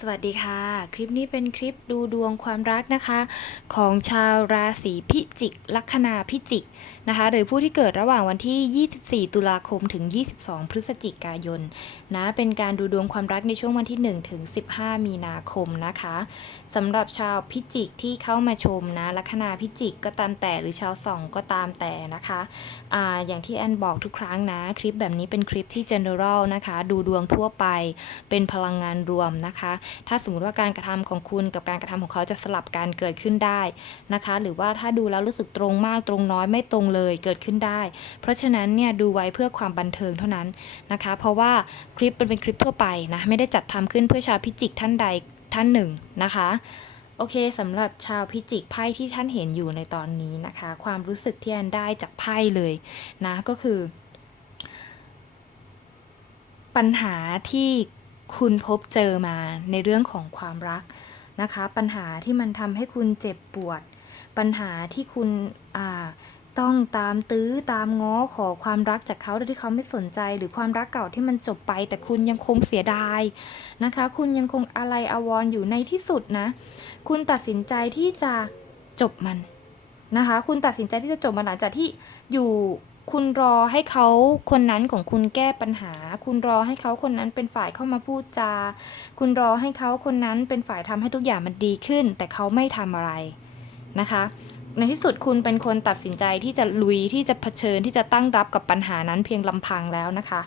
สวัสดีค่ะ คลิปนี้เป็นคลิปดูดวงความรักนะคะ ของชาวราศีพิจิก ลัคนาพิจิกนะคะ หรือผู้ที่เกิดระหว่างวันที่ 24 ตุลาคมถึง 22 พฤศจิกายนนะเป็นการดูดวงความรักในช่วงวันที่ 1 ถึง 15 มีนาคมนะคะสำหรับชาวพิจิกที่เข้ามาชมนะลัคนาพิจิกก็ตามแต่หรือชาวส่องก็ตามแต่นะคะอ่าอย่างที่แอนบอกทุกครั้งนะ คลิปแบบนี้เป็นคลิปที่ general นะคะ ดูดวงทั่วไปเป็นพลังงานรวมนะคะถ้าสมมติว่าการกระทำของคุณกับการกระทำของเขาจะสลับกันเกิดขึ้นได้นะคะ หรือว่าถ้าดูแล้วรู้สึกตรงมากตรงน้อยไม่ตรงเลยเกิดขึ้นได้ เพราะฉะนั้นเนี่ยดูไว้เพื่อความบันเทิงเท่านั้นนะคะ เพราะว่าคลิปเป็นเป็นคลิปทั่วไปนะไม่ได้จัดทำขึ้นเพื่อชาวพิจิกท่านใดท่านหนึ่งนะคะโอเคสำหรับชาวพิจิกไพ่ที่ท่านเห็นอยู่ในตอนนี้นะคะ ความรู้สึกที่แอนได้จากไพ่เลยนะก็คือ ปัญหาที่ คุณพบเจอมาในเรื่องของความรักนะคะ ปัญหาที่มันทำให้คุณเจ็บปวด ปัญหาที่คุณต้องตามตื้อตามง้อขอความรักจากเขาโดยที่เขาไม่สนใจ หรือความรักเก่าที่มันจบไป แต่คุณยังคงเสียดายนะคะ คุณยังคงอะไรอาวรณ์อยู่ในที่สุดนะ คุณตัดสินใจที่จะจบมันนะคะ คุณตัดสินใจที่จะจบมันหลังจากที่อยู่ คุณรอให้เขาคนนั้นของคุณแก้ปัญหา คุณรอให้เขาคนนั้นเป็นฝ่ายเข้ามาพูดจา คุณรอให้เขาคนนั้นเป็นฝ่ายทำให้ทุกอย่างมันดีขึ้น แต่เขาไม่ทำอะไรนะคะ ในที่สุดคุณเป็นคนตัดสินใจที่จะลุยที่จะเผชิญที่จะตั้งรับกับปัญหานั้นเพียงลำพังแล้วนะคะ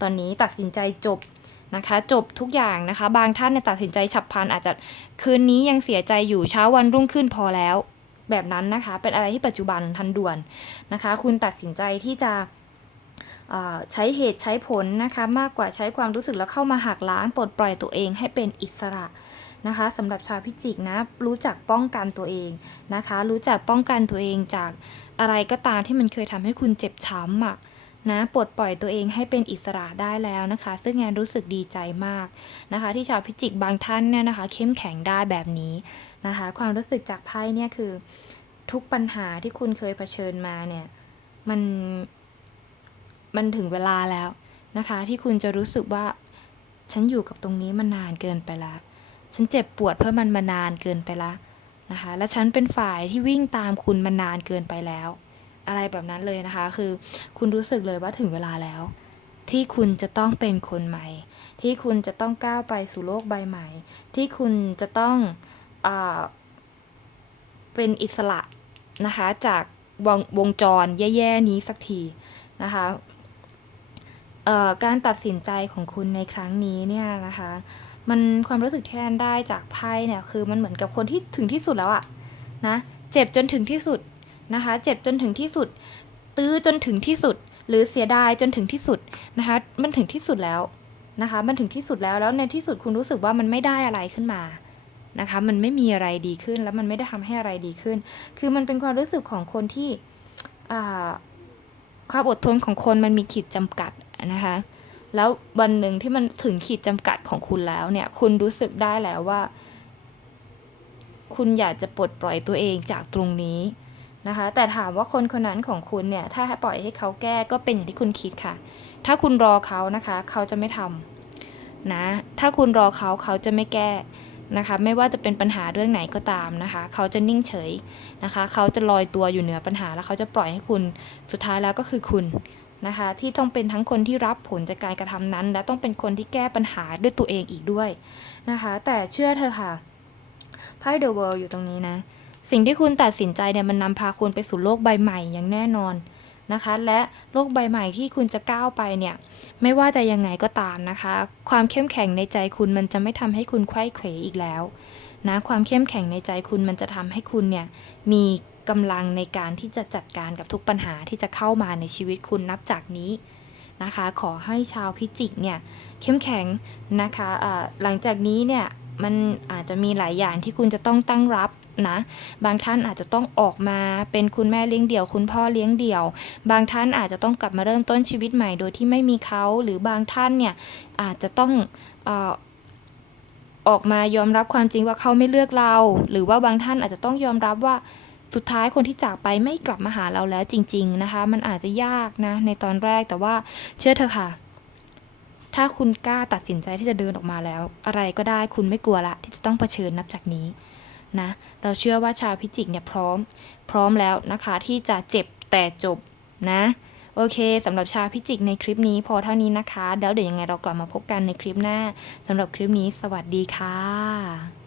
ตอนนี้ตัดสินใจจบนะคะจบทุกอย่างนะคะ บางท่านเนี่ยตัดสินใจฉับพลันอาจจะคืนนี้ยังเสียใจอยู่เช้าวันรุ่งขึ้นพอแล้ว แบบนั้นนะคะ เป็นอะไรที่ปัจจุบันทันด่วนนะคะ คุณตัดสินใจที่จะใช้เหตุใช้ผลนะคะ มากกว่าใช้ความรู้สึกแล้วเข้ามาหักล้างปลดปล่อยตัวเองให้เป็นอิสระนะคะสำหรับชาวพิจิกนะรู้จักป้องกันตัวเองนะคะ รู้จักป้องกันตัวเองจากอะไรก็ตามที่มันเคยทำให้คุณเจ็บช้ำอะนะปลดปล่อยตัวเองให้เป็นอิสระได้แล้วนะคะ ซึ่งแอนรู้สึกดีใจมากนะคะ ที่ชาวพิจิกบางท่านเนี่ยนะคะ เข้มแข็งได้แบบนี้ นะคะ ความรู้สึกจากไพ่เนี่ยคือ ทุกปัญหาที่คุณเคยเผชิญมาเนี่ย มันมันถึงเวลาแล้วนะคะ ที่คุณจะรู้สึกว่า ฉันอยู่กับตรงนี้มานานเกินไปละ ฉันเจ็บปวดเพื่อมันมานานเกินไปละนะคะ และฉันเป็นฝ่ายที่วิ่งตามคุณมานานเกินไปแล้ว อะไรแบบนั้นเลยนะคะ คือคุณรู้สึกเลยว่าถึงเวลาแล้ว ที่คุณจะต้องเป็นคนใหม่ ที่คุณจะต้องก้าวไปสู่โลกใบใหม่ ที่คุณจะต้อง เป็นอิสระนะคะ จากวงวงจรแย่ๆนี้สักทีนะคะการตัดสินใจของคุณในครั้งนี้เนี่ยนะคะ มันความรู้สึกแทนได้จากไพ่เนี่ยคือมันเหมือนกับคนที่ถึงที่สุดแล้วอะนะเจ็บจนถึงที่สุดนะคะ เจ็บจนถึงที่สุด ตื้อจนถึงที่สุด หรือเสียดายจนถึงที่สุดนะคะ มันถึงที่สุดแล้วนะคะ มันถึงที่สุดแล้วแล้วในที่สุดคุณรู้สึกว่ามันไม่ได้อะไรขึ้นมา นะคะ มันไม่มีอะไรดีขึ้น แล้วมันไม่ได้ทำให้อะไรดีขึ้น คือมันเป็นความรู้สึกของคนที่ความอดทนของคนมันมีขีดจำกัดนะคะ แล้ววันหนึ่งที่มันถึงขีดจำกัดของคุณแล้วเนี่ย คุณรู้สึกได้แล้วว่า คุณอยากจะปลดปล่อยตัวเองจากตรงนี้นะคะ แต่ถามว่าคนคนนั้นของคุณเนี่ย ถ้าปล่อยให้เขาแก้ก็เป็นอย่างที่คุณคิดค่ะ ถ้าคุณรอเขานะคะ เขาจะไม่ทำนะ ถ้าคุณรอเขาเขาจะไม่แก้ นะคะ ไม่ว่าจะเป็นปัญหาเรื่องไหนก็ตามนะคะ เขาจะนิ่งเฉยนะคะ เขาจะลอยตัวอยู่เหนือปัญหา แล้วเขาจะปล่อยให้คุณสุดท้ายแล้วก็คือคุณนะคะ ที่ต้องเป็นทั้งคนที่รับผลจากการกระทำนั้น และต้องเป็นคนที่แก้ปัญหาด้วยตัวเองอีกด้วยนะคะ แต่เชื่อเธอค่ะไพ่ The World อยู่ตรงนี้นะ สิ่งที่คุณตัดสินใจเนี่ยมันนำพาคุณไปสู่โลกใบใหม่อย่างแน่นอน นะคะ และโลกใบใหม่ที่คุณจะก้าวไปเนี่ย ไม่ว่าจะยังไงก็ตามนะคะ ความเข้มแข็งในใจคุณมันจะไม่ทำให้คุณไข้เขวอีกแล้วนะความเข้มแข็งในใจคุณมันจะทำให้คุณเนี่ยมีกำลังในการที่จะจัดการกับทุกปัญหาที่จะเข้ามาในชีวิตคุณนับจากนี้นะคะ ขอให้ชาวพิจิกเนี่ยเข้มแข็งนะคะอ่าหลังจากนี้เนี่ย มันอาจจะมีหลายอย่างที่คุณจะต้องตั้งรับนะ บางท่านอาจจะต้องออกมาเป็นคุณแม่เลี้ยงเดี่ยว คุณพ่อเลี้ยงเดี่ยว บางท่านอาจจะต้องกลับมาเริ่มต้นชีวิตใหม่โดยที่ไม่มีเขา หรือบางท่านเนี่ยอาจจะต้องออออกมายอมรับความจริงว่าเขาไม่เลือกเรา หรือว่าบางท่านอาจจะต้องยอมรับว่าสุดท้ายคนที่จากไปไม่กลับมาหาเราแล้วจริง ๆนะคะ มันอาจจะยากนะในตอนแรกแต่ว่าเชื่อเถอะค่ะ ถ้าคุณกล้าตัดสินใจที่จะเดินออกมาแล้ว อะไรก็ได้คุณไม่กลัวละ ที่จะต้องเผชิญนับจากนี้นะเราเชื่อว่าชาวพิจิกเนี่ยพร้อม พร้อมแล้วนะคะที่จะเจ็บแต่จบนะโอเคสำหรับชาวพิจิกในคลิปนี้พอเท่านี้นะคะ แล้วเดี๋ยวยังไงเรากลับมาพบกันในคลิปหน้าสำหรับคลิปนี้สวัสดีค่ะ